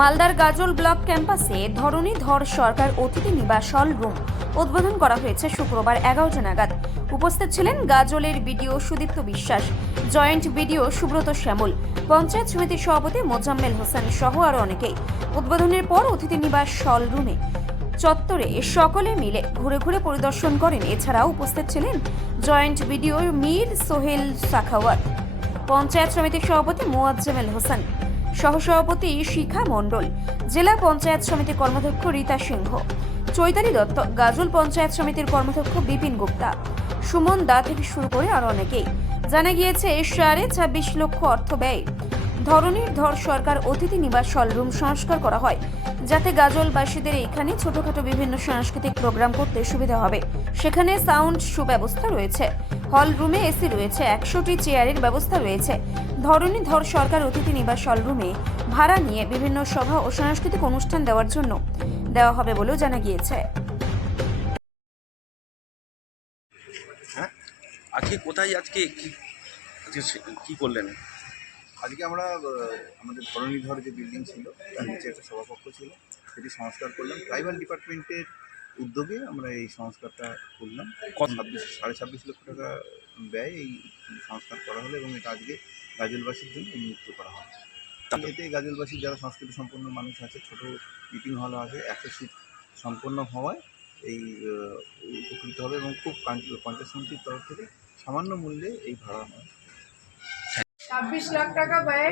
মালদার গাজল ব্লক ক্যাম্পাসে ধরণী ধর সরকার অতিথি নিবাস রুম উদ্বোধন করা হয়েছে শুক্রবার এগারোটা নাগাদ। উপস্থিত ছিলেন গাজলের BDO Sudipta Biswas, joint BDO Subrata Shyamal, panchayat সমিতির সভাপতি মোজাম্মেল হোসেন সহ আরও অনেকেই। উদ্বোধনের পর অতিথি নিবাস রুমে চত্বরে সকলে মিলে ঘুরে ঘুরে পরিদর্শন করেন। এছাড়াও উপস্থিত ছিলেন জয়েন্ট বিডিও মীর সোহেল সাখাওয়াত পঞ্চায়েত সমিতির সভাপতি মোয়াজ্জেমেল হোসেন সহসভাপতি শিখা মণ্ডল, জেলা পঞ্চায়েত সমিতির কর্মাধ্যক্ষ রীতা সিংহ, চৈতালি দত্ত, গাজল পঞ্চায়েত সমিতির কর্মাধ্যক্ষ বিপিন গুপ্তা। সুমন দা থেকে শুরু করে আরও অনেকেই। জানা গিয়েছে, সাড়ে ছাব্বিশ লক্ষ অর্থ ব্যয়। ধরনীর ধর সরকার অতিথি নিবাস হলরুম সংস্কার করা হয়, যাতে গাজলবাসীদের এখানে ছোটখাটো বিভিন্ন সাংস্কৃতিক প্রোগ্রাম করতে সুবিধা হবে। সেখানে সাউন্ড সুব্যবস্থা রয়েছে। হল রুমে এসি রয়েছে, একশোটি চেয়ারের ব্যবস্থা রয়েছে। ধরনী ধর সরকার অতিথি নিবাস হল রুমে ভাড়া নিয়ে বিভিন্ন সভা ও সাংস্কৃতিক অনুষ্ঠান দেওয়ার জন্য দেওয়া হবে বলেও জানা গিয়েছে। হ্যাঁ? আজকে কোথায় আজকে কি করলেন? আজকে আমরা আমাদের ধরণীধর যে বিল্ডিং ছিল তার নিচে একটা সভাকক্ষ ছিল সেটি সংস্কার করলাম। ট্রাইবাল ডিপার্টমেন্টের উদ্যোগে আমরা এই সংস্কারটা করলাম। ছাব্বিশ সাড়ে ছাব্বিশ লক্ষ টাকা ব্যয় এই সংস্কার করা হলো এবং এটা আজকে গাজলবাসীর জন্য উন্মুক্ত করা হয়। এতে গাজলবাসীর যারা সংস্কৃতি সম্পন্ন মানুষ আছে ছোট মিটিং হল আছে একশো সিট সম্পন্ন হওয়ায় এই উপকৃত হবে এবং খুব পঞ্চায়েত সমিতির তরফ থেকে সামান্য মূল্যে এই ভাড়া হয়। ছাব্বিশ লাখ টাকা ব্যয়ে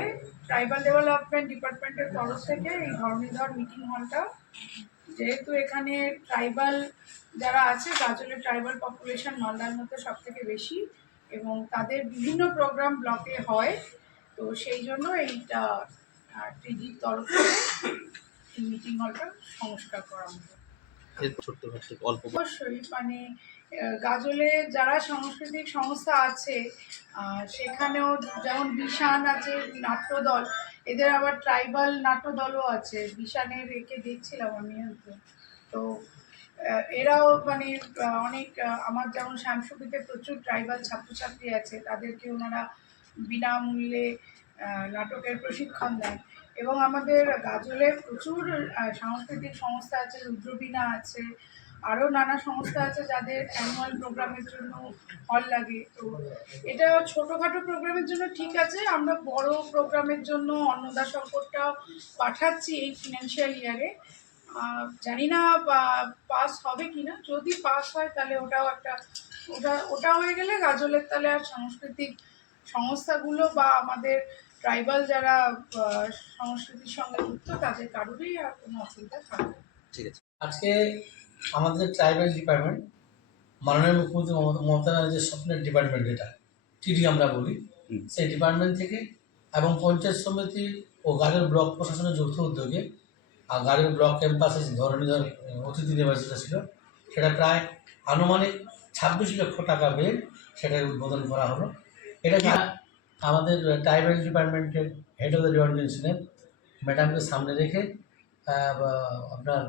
ট্রাইবাল ডেভেলপমেন্ট ডিপার্টমেন্টের তরফ থেকে এই ধরনীধর মিটিং হলটা যেহেতু এখানে ট্রাইবাল যারা আছে, গাজলের ট্রাইবাল পপুলেশন মালদার মধ্যে সব থেকে বেশি এবং তাদের বিভিন্ন প্রোগ্রাম ব্লকে হয়, তো সেই জন্য এইটা টিডির তরফ থেকে এই মিটিং হলটা সংস্কার করা ছোট্ট ছোট্ট অল্প অবশ্যই মানে গাজলে যারা সাংস্কৃতিক সংস্থা আছে সেখানেও যেমন বিশান আছে নাট্যদল, এদের আবার ট্রাইবাল নাট্যদলও আছে। বিশানের একে দেখছিলাম আমি হয়তো। তো এরাও মানে অনেক আমার যেমন শ্যামসুবিতে প্রচুর ট্রাইবাল ছাত্রছাত্রী আছে, তাদেরকে ওনারা বিনামূল্যে নাটকের প্রশিক্ষণ দেন। এবং আমাদের গাজলে প্রচুর সাংস্কৃতিক সংস্থা আছে, রুদ্রবীণা আছে, আরও নানা সংস্থা আছে যাদের অ্যানুয়াল প্রোগ্রামের জন্য হল লাগে। তো এটা ছোটোখাটো প্রোগ্রামের জন্য ঠিক আছে, আমরা বড় প্রোগ্রামের জন্য অন্নদা সংকটটা পাঠাচ্ছি এই ফিনান্সিয়াল ইয়ারে জানি না পাস হবে কি না, যদি পাস হয় তাহলে ওটাও একটা, ওটা ওটা হয়ে গেলে গাজলের তাহলে আর সাংস্কৃতিক সংস্থাগুলো বা আমাদের ট্রাইবাল যারা সংস্কৃতির সঙ্গে যুক্ত তাদের কারোরই আর কোনো অসুবিধা থাকবে ঠিক আছে। আজকে আমাদের ট্রাইবাল ডিপার্টমেন্ট মাননীয় মুখ্যমন্ত্রী মমতা মমতা ব্যানার্জির স্বপ্নের ডিপার্টমেন্ট যেটা টিডি আমরা বলি সেই ডিপার্টমেন্ট থেকে এবং পঞ্চায়েত সমিতি ও গাড়ির ব্লক প্রশাসনের যৌথ উদ্যোগে আর গাড়ির ব্লক ক্যাম্পাসে যে ধরনের অতিথি যেটা ছিল সেটা প্রায় আনুমানিক ছাব্বিশ লক্ষ টাকা ব্যয় সেটার উদ্বোধন করা হলো। এটা যা- আমাদের ট্রাইবাল ডিপার্টমেন্টের হেড অফ দ্য ডিপার্টমেন্ট ম্যাডামকে সামনে রেখে আপনার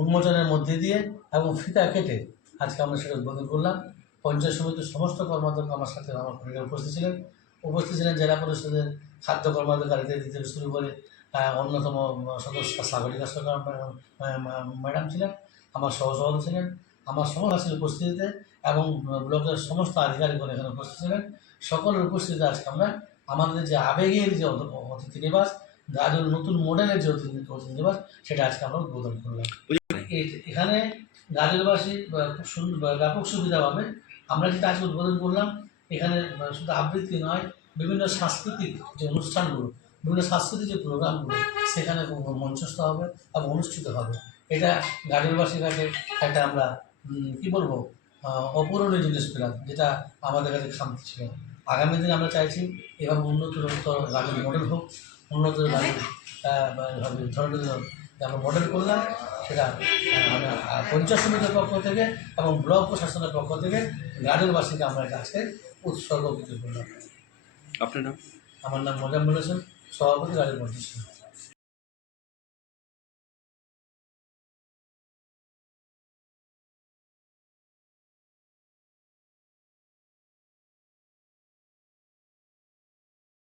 উন্মোচনের মধ্যে দিয়ে এবং ফিতা কেটে আজকে আমরা সেটা উদ্বোধন করলাম। পঞ্চায়েত সমিতির সমস্ত কর্মাধ্যক্ষ আমার সাথে আমার পরিবার উপস্থিত ছিলেন। উপস্থিত ছিলেন জেলা পরিষদের খাদ্য কর্মাধিকারীদের দিতে শুরু করে অন্যতম সদস্য সাগরিকা সরকার ম্যাডাম ছিলেন, আমার সহসভাপতি ছিলেন। আমার সমস্ত উপস্থিতিতে এবং ব্লকের সমস্ত আধিকারিকগণ এখানে উপস্থিত ছিলেন। সকলের উপস্থিতিতে আজকে আমরা আমাদের যে আবেগের যে অত- অতিথি নিবাস গাজল নতুন মডেলের যে অতিথি অতিথি নিবাস, সেটা আজকে আমরা উদ্বোধন করলাম। এখানে গাজলবাসী ব্যাপক সুবিধা পাবে। আমরা যেটা আজকে উদ্বোধন করলাম, এখানে শুধু আবৃত্তি নয়, বিভিন্ন সাংস্কৃতিক যে অনুষ্ঠানগুলো, বিভিন্ন সাংস্কৃতিক যে প্রোগ্রামগুলো, সেখানে মঞ্চস্থ হবে এবং অনুষ্ঠিত হবে। এটা গাজলবাসীর কাছে একটা আমরা কি বলব? অপূরণীয় জিনিস পেলাম যেটা আমাদের কাছে খামতি ছিল। আগামী দিনে আমরা চাইছি এভাবে উন্নত গাড়ির মডেল হোক উন্নত ধরনের আমরা মডেল করলাম সেটা পঞ্চায়েত সমিতির পক্ষ থেকে এবং ব্লক প্রশাসনের পক্ষ থেকে গাড়িরবাসীকে আমরা এটা আজকে উৎসর্গকৃত করলাম আপনার নাম? আমার নাম মজাম বলেছেন সভাপতি গাড়ির মন্ত্রী।